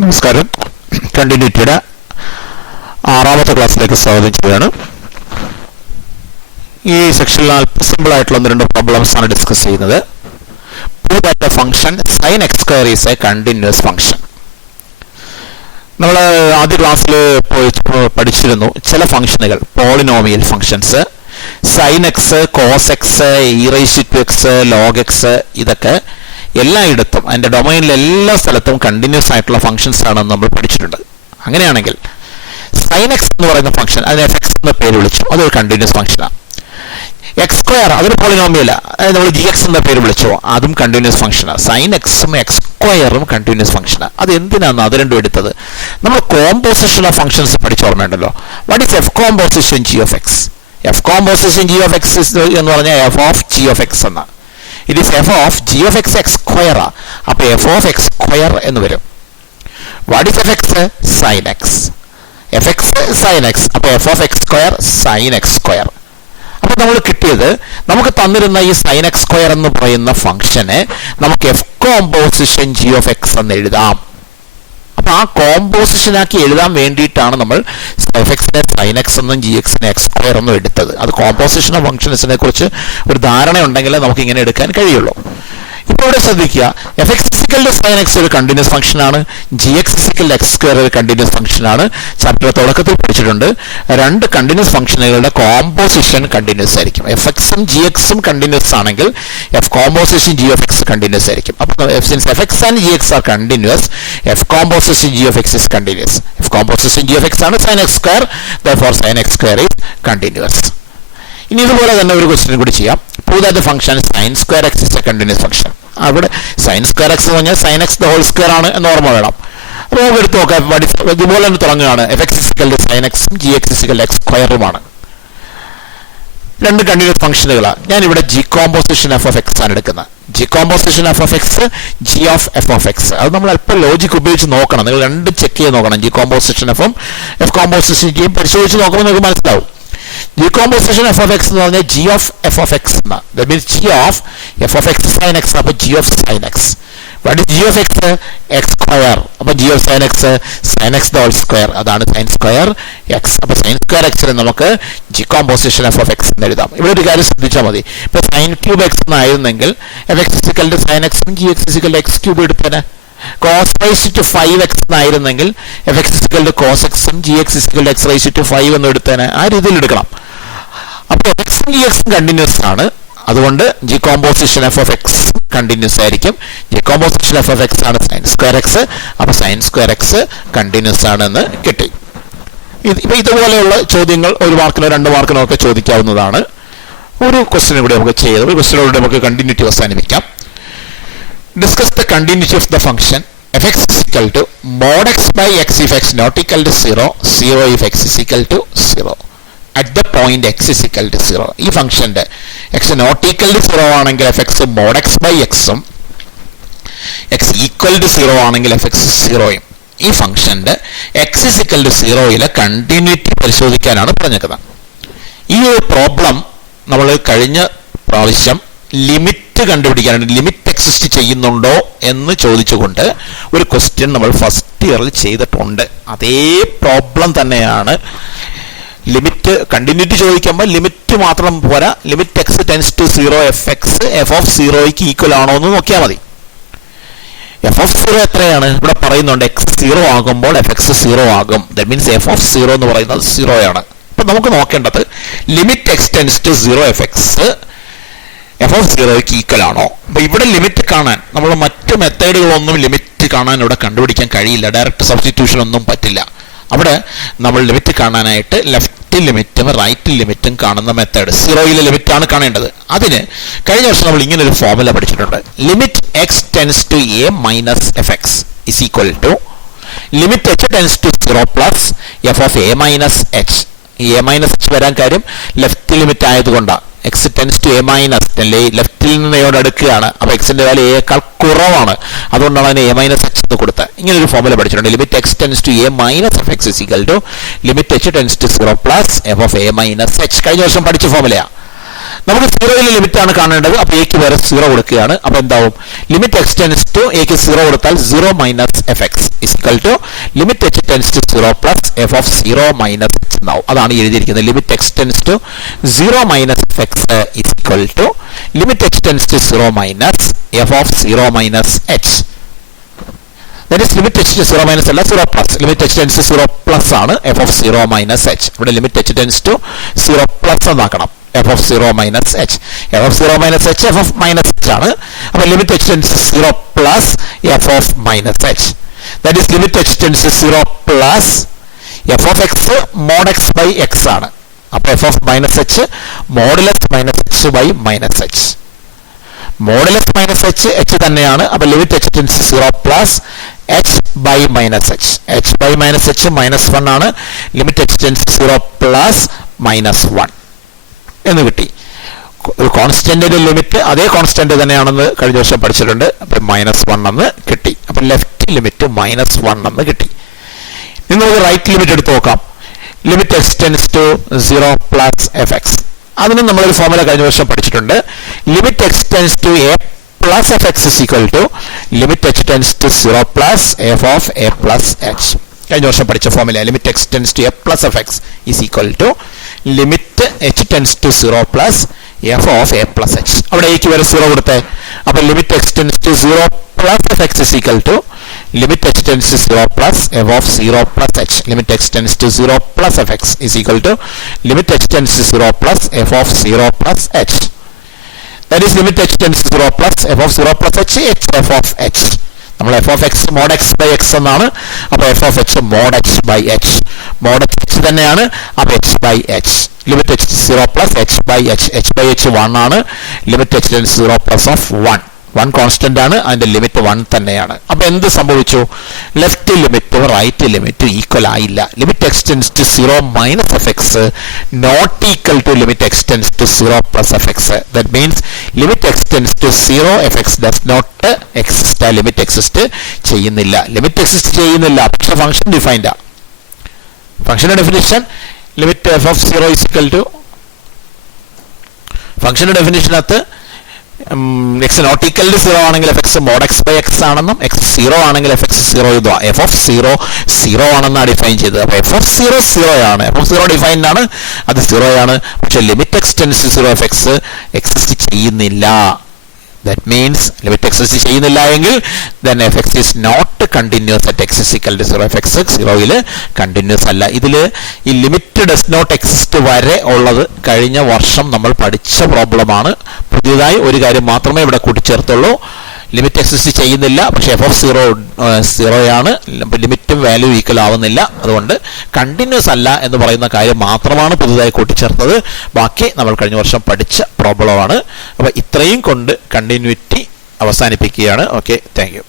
നമസ്കാരം. കണ്ടിന്യൂറ്റിയുടെ 6ാമത്തെ ക്ലാസ്സിലേക്ക് സ്വാഗതം ചെയ്യുകയാണ്. ഈ സെക്ഷനിൽ അല്പം സിമ്പിൾ ആയിട്ടുള്ള 1-2 പ്രോബ്ലംസ് ആണ് ഡിസ്കസ് ചെയ്യുന്നത്. Prove that the function sin x square is a continuous function. നമ്മൾ ആദ്യ ക്ലാസ്സിൽ പഠിച്ചിരുന്നു ചില ഫംഗ്ഷനുകൾ, polynomial functions, sin x, cos x, e raised to x, log x, ഇതൊക്കെ എല്ലായിടത്തും അതിൻ്റെ ഡൊമൈനിൽ എല്ലാ സ്ഥലത്തും കണ്ടിന്യൂസ് ആയിട്ടുള്ള ഫംഗ്ഷൻസ് ആണെന്ന് നമ്മൾ പഠിച്ചിട്ടുണ്ട്. അങ്ങനെയാണെങ്കിൽ sin x എന്ന് പറയുന്ന ഫംഗ്ഷൻ, അതിനെ എഫ് എക്സ് എന്ന പേര് വിളിച്ചു, അതൊരു കണ്ടിന്യൂസ് ഫംഗ്ഷനാണ്. എക്സ് സ്ക്വയർ അതൊരു പോളിനോമിയലാണ്, അതായത് നമ്മൾ ജി എക്സ് എന്ന പേര് വിളിച്ചോ, അതും കണ്ടിന്യൂസ് ഫംഗ്ഷനാണ്. sin എക്സും എക്സ് സ്ക്വയറും കണ്ടിന്യൂസ് ഫംഗ്ഷനാണ്. അത് എന്തിനാണ് അത് രണ്ടും എടുത്തത്? നമ്മൾ കോമ്പോസിഷൻ ഓഫ് ഫംഗ്ഷൻസ് പഠിച്ച ഓർമ്മയുണ്ടല്ലോ. What is f composition g of x? F composition g of x എന്ന് പറഞ്ഞാൽ f of g of x എന്നാണ്. It is f of g of x x സ്ക്വയറാ. അപ്പോൾ എഫ് ഓഫ് എക്സ് സ്ക്വയർ എന്ന് വരും. What is f x? Sine x. F x sine x, അപ്പോൾ f of x square sine x square. അപ്പോൾ നമ്മൾ കിട്ടിയത്, നമുക്ക് തന്നിരുന്ന ഈ സൈൻ എക്സ് സ്ക്വയർ എന്ന് പറയുന്ന ഫംഗ്ഷനെ നമുക്ക് F composition g of x എന്ന് എഴുതാം. അപ്പോൾ ആ കോമ്പോസിഷനാക്കി എഴുതാൻ വേണ്ടിയിട്ടാണ് നമ്മൾ എഫ് എക്സിനെ സൈൻ എക്സ് എന്നും ജി എക്സിനെ എക്സ് സ്ക്വയർ എന്നും എടുത്തത്. അത് കോമ്പോസിഷൻ ഓഫ് ഫംഗ്ഷൻസിനെ കുറിച്ച് ഒരു ധാരണ ഉണ്ടെങ്കിലേ നമുക്ക് ഇങ്ങനെ എടുക്കാൻ കഴിയുള്ളൂ. ഇപ്പോൾ ഇവിടെ ശ്രദ്ധിക്കുക, f x is equal to sine x ഒരു കണ്ടിന്യൂസ് ഫംഗ്ഷനാണ്, g x is equal to x square ഒരു കണ്ടിന്യൂസ് ഫംഗ്ഷനാണ്. ചാപ്റ്റർ തുടക്കത്തിൽ പഠിച്ചിട്ടുണ്ട്. 2 കണ്ടിന്യൂസ് ഫംഗ്ഷനുകളുടെ കോമ്പോസിഷൻ കണ്ടിന്യൂസ് ആയിരിക്കും. എഫ് എക്സും ജി എക്സും കണ്ടിന്യൂസ് ആണെങ്കിൽ f composition g of x continuous ആയിരിക്കും. അപ്പോൾ since f x and g x are continuous, f composition g of x is continuous. F composition g of x ആണ് sine x square, therefore sign x square is continuous. ഇനി ഇതുപോലെ തന്നെ ഒരു question കൂടി ചെയ്യാം. Prove that the function sine square x is a continuous function. അവിടെ sine square x എന്ന് പറഞ്ഞാൽ sine x the whole square ആണ് എന്ന് ഓർമ്മ വേണം. അപ്പോൾ നമുക്ക് എടുത്ത് നോക്കാം. ഇതുപോലെ തന്നെ തുടങ്ങുകയാണ്. F x is equal to sine എക്സും g x is equal to x സ്ക്വയറുമാണ്. 2 കണ്ടിന്യൂസ് ഫംഗ്ഷനുകളാണ്. ഞാനിവിടെ g composition f of x ആണ് എടുക്കുന്നത്. G composition f of x, g of f of x. അത് നമ്മൾ അല്പം ലോജിക് ഉപയോഗിച്ച് നോക്കണം. നിങ്ങൾ 2 ചെക്ക് ചെയ്ത് നോക്കണം. ജി കോമ്പോസിഷൻ എഫും എഫ് കോമ്പോസിഷൻ ജിയും പരിശോധിച്ച് നോക്കുമ്പോൾ നിങ്ങൾക്ക് മനസ്സിലാവും. G composition f of x എന്ന് പറഞ്ഞാൽ g of f of x എന്നാണ്. That means g of f of x sine x, അപ്പോൾ g of sine x. What is g of x? X square. അപ്പോൾ g of sine x sine x the whole square, അതാണ് sine square x. അപ്പോൾ sine square എക്സിന് നമുക്ക് g composition f of x എന്ന് എഴുതാം. ഇവിടെ ഒരു കാര്യം ശ്രദ്ധിച്ചാൽ മതി. ഇപ്പോൾ സൈൻ ക്യൂബ് എക്സ് എന്നായിരുന്നെങ്കിൽ f x is equal to sine എക്സും g x is equal to x cube എടുത്തേനെ. കോസ് റൈസ് ടു 5x എന്നായിരുന്നെങ്കിൽ f x is equal to cos എക്സും g x is equal to x raise to 5 എന്ന് എടുത്തേനെ. ആ രീതിയിൽ എടുക്കണം. അപ്പോൾ എഫ് എക്സും ജി എക്സും കണ്ടിന്യൂസ് ആണ്. അതുകൊണ്ട് g composition f of x continuous ആയിരിക്കും. G composition f of x ആണ് സൈൻ സ്ക്വയർ എക്സ്. അപ്പോൾ സൈൻ സ്ക്വയർ എക്സ് കണ്ടിന്യൂസ് ആണെന്ന് കിട്ടി. ഇപ്പം ഇതുപോലെയുള്ള ചോദ്യങ്ങൾ 1 മാർക്കിനോ 2 മാർക്കിനോ ഒക്കെ ചോദിക്കാവുന്നതാണ്. ഒരു ക്വസ്റ്റ്യൻ കൂടി നമുക്ക് ചെയ്ത് ഒരു ക്വസ്റ്റ്യനോട് നമുക്ക് കണ്ടിന്യൂറ്റി അവസാനിപ്പിക്കാം. Discuss the continuity of the function f(x) is equal to mod x by x if x not equal to 0, 0 if x is equal to 0. At the point x is equal to 0. ഈ ഫംഗ്ഷൻ്റെ x not equal to 0 ആണെങ്കിൽ fx mod x by x ഉം x equal to 0 ആണെങ്കിൽ fx 0യും. ഈ ഫംഗ്ഷൻ്റെ x is equal to 0യിലെ continuity പരിശോധിക്കാനാണ് പറഞ്ഞേക്കുന്നത്. ഈ ഒരു പ്രോബ്ലം നമ്മൾ കഴിഞ്ഞ പ്രാവശ്യം ലിമിറ്റ് കണ്ടുപിടിക്കാനാണ്, ലിമിറ്റ് എക്സിസ്റ്റ് ചെയ്യുന്നുണ്ടോ എന്ന് ചോദിച്ചുകൊണ്ട് ഒരു ക്വസ്റ്റ്യൻ നമ്മൾ ഫസ്റ്റ് ഇയറിൽ ചെയ്തിട്ടുണ്ട്. അതേ പ്രോബ്ലം തന്നെയാണ്. ലിമിറ്റ് കണ്ടിന്യൂറ്റി ചോദിക്കുമ്പോൾ ലിമിറ്റ് മാത്രം പോരാ, limit x tends to 0 f x f of 0ക്ക് ഈക്വൽ ആണോ എന്ന് നോക്കിയാൽ മതി. എഫ് ഓഫ് 0 എത്രയാണ്? ഇവിടെ പറയുന്നുണ്ട് എക്സ് 0 ആകുമ്പോൾ എഫ് എക്സ് 0 ആകും. ദാറ്റ് മീൻസ് എഫ് ഓഫ് 0 എന്ന് പറയുന്നത് 0 ആണ്. അപ്പം നമുക്ക് നോക്കേണ്ടത് limit x tends to 0 f x f of 0ക്ക് ഈക്വൽ ആണോ. അപ്പോൾ ഇവിടെ ലിമിറ്റ് കാണാൻ നമ്മൾ മറ്റ് മെത്തേഡുകളൊന്നും ലിമിറ്റ് കാണാൻ ഇവിടെ കണ്ടുപിടിക്കാൻ കഴിയില്ല. ഡയറക്റ്റ് സബ്സ്റ്റിറ്റ്യൂഷൻ ഒന്നും പറ്റില്ല. അവിടെ നമ്മൾ ലിമിറ്റ് കാണാനായിട്ട് ലെഫ്റ്റ് ലിമിറ്റും റൈറ്റ് ലിമിറ്റും കാണുന്ന മെത്തേഡ് 0യിലെ ലിമിറ്റാണ് കാണേണ്ടത്. അതിന് കഴിഞ്ഞ വർഷം നമ്മൾ ഇങ്ങനെ ഒരു ഫോർമുല പഠിച്ചിട്ടുണ്ട്. Limit x tends to a minus f x is equal to limit h tends to 0 plus f of a minus h. A minus h വരാൻ കാര്യം ലെഫ്റ്റ് ലിമിറ്റ് ആയതുകൊണ്ടാണ്. X tends to a minus അല്ലേ, ലെഫ്റ്റിൽ നിന്ന് എയോട് അടുക്കുകയാണ്. അപ്പോൾ എക്സിൻ്റെ value എയേക്കാൾ കുറവാണ്. അതുകൊണ്ടാണ് അതിന് എ മൈനസ് എച്ച് എന്ന് കൊടുത്തത്. ഇങ്ങനെ ഒരു ഫോർമുല പഠിച്ചിട്ടുണ്ട്. Limit x tends to a minus f x is equal to limit h tends to 0 plus f of a minus h. കഴിഞ്ഞ വർഷം പഠിച്ച ഫോർമുലയാണ്. നമുക്ക് സീറോയിലെ ലിമിറ്റ് ആണ് കാണേണ്ടത്. അപ്പോൾ എക്ക് വരെ 0 കൊടുക്കുകയാണ്. അപ്പോൾ എന്താവും? ലിമിറ്റ് എക്സ് ടെൻസ് ടു എക്ക് 0 കൊടുത്താൽ 0 minus f x is equal to limit h tends to 0 plus f of 0 minus h എന്നാവും. അതാണ് എഴുതിയിരിക്കുന്നത്. Limit x tends to 0 minus f x is equal to limit h tends to 0 minus f of 0 minus h. That is limit h to 0 minus അല്ല 0 plus. Limit h tends to 0 plus ആണ് f of 0 minus h. ഇവിടെ limit h tends to 0 plus എന്നാക്കണം. f of 0 minus h. f of 0 minus h f of minus h ആണ്. അപ്പോൾ limit h tends to 0 plus f of minus h. That is limit h tends to 0 plus f of x mod x by x ആണ്. അപ്പോൾ f of minus h modulus minus h by minus h. Modulus minus h h തന്നെയാണ്. അപ്പോൾ limit h tends 0 plus h by minus h. H by minus h -1 ആണ്. Limit h tends 0 plus -1 എന്ന് കിട്ടി. ഒരു കോൺസ്റ്റന്റിന്റെ limit അതേ constant തന്നെയാണെന്ന് കഴിഞ്ഞ വർഷം പഠിച്ചിട്ടുണ്ട്. അപ്പം -1 എന്ന് കിട്ടി. അപ്പം ലെഫ്റ്റ് ലിമിറ്റ് -1 എന്ന് കിട്ടി. ഇനി നമുക്ക് റൈറ്റ് ലിമിറ്റ് എടുത്ത് നോക്കാം. Limit x tends to 0 plus f x. അതിന് നമ്മളൊരു ഫോർമുല കഴിഞ്ഞ വർഷം പഠിച്ചിട്ടുണ്ട്. Limit x tends to a plus f x is equal to limit h tends to 0 plus f of a plus h. കഴിഞ്ഞ വർഷം പഠിച്ച formula limit x tends to a plus f x is equal to limit h tends to 0 plus f of a plus h. അവിടെ എക്ക് വരെ 0 കൊടുത്തേ. അപ്പോൾ limit x tends to 0 plus f x is equal to limit h tends to 0 plus f of 0 plus h. Limit x tends to 0 plus fx is equal to limit h tends to 0 plus f of 0 plus h. That is limit h tends to 0 plus f of 0 plus h f of h. നമ്മൾ f of x mod x by x എന്നാണ്. അപ്പോൾ f of h mod h by h. mod h തന്നെയാണ്. അപ്പോൾ h by h. Limit h 0 plus h by h. h by h 1 ആണ്. Limit h tends to 0 plus of 1. 1 constant ആണ്. അതിന്റെ limit 1 തന്നെയാണ്. അപ്പൊ എന്ത് സംഭവിച്ചു? Left limit right limit equal ആയില്ല. Limit x tends to 0 minus f x not equal to limit x tends to 0 plus f x. That means limit x tends to 0 f x does not exist. Limit exist ചെയ്യുന്നില്ല. Limit exist ചെയ്യുന്നില്ല, പക്ഷെ function defined ആണ്. ഫംഗ്ഷന്റെ definition limit f of 0 is equal to ഫംഗ്ഷന്റെ ഡെഫിനിഷനകത്ത് x not equal to 0 ആണെങ്കിൽ f x mod x by x ആണെന്നും x 0 ആണെങ്കിൽ എഫ് എക്സ് 0 ഇതുവാ. എഫ് ഓഫ് 0 0 ആണെന്നാണ് ഡിഫൈൻ ചെയ്തത്. അപ്പോൾ എഫ് ഓഫ് 0 0 ആണ്. എഫ് ഓഫ് 0 ഡിഫൈൻഡ് ആണ്, അത് 0 ആണ്. പക്ഷെ limit x tends to 0 f x exist ചെയ്യുന്നില്ല. That means limit x is ചെയ്യുന്നില്ല എങ്കിൽ then fx is not continuous at x is equal to 0. fx 0 continuous അല്ല. ഇതിൽ ഈ ലിമിറ്റ് ഡസ് നോട്ട് എക്സിസ്റ്റ് വരെ ഉള്ളത് കഴിഞ്ഞ വർഷം നമ്മൾ പഠിച്ച പ്രോബ്ലമാണ്. പുതിയതായി ഒരു കാര്യം മാത്രമേ ഇവിടെ കൂട്ടിച്ചേർത്തുള്ളൂ. ലിമിറ്റ് എക്സിസ്റ്റ് ചെയ്യുന്നില്ല, പക്ഷേ എഫ് ഓഫ് 0 ആണ്. ലിമിറ്റും വാല്യൂ ഈക്വൽ ആവുന്നില്ല. അതുകൊണ്ട് കണ്ടിന്യൂസ് അല്ല എന്ന് പറയുന്ന കാര്യം മാത്രമാണ് പുതുതായി കൂട്ടിച്ചേർത്തത്. ബാക്കി നമ്മൾ കഴിഞ്ഞ വർഷം പഠിച്ച പ്രോബ്ലമാണ്. അപ്പോൾ ഇത്രയും കൊണ്ട് കണ്ടിന്യൂറ്റി അവസാനിപ്പിക്കുകയാണ്. Okay, thank you.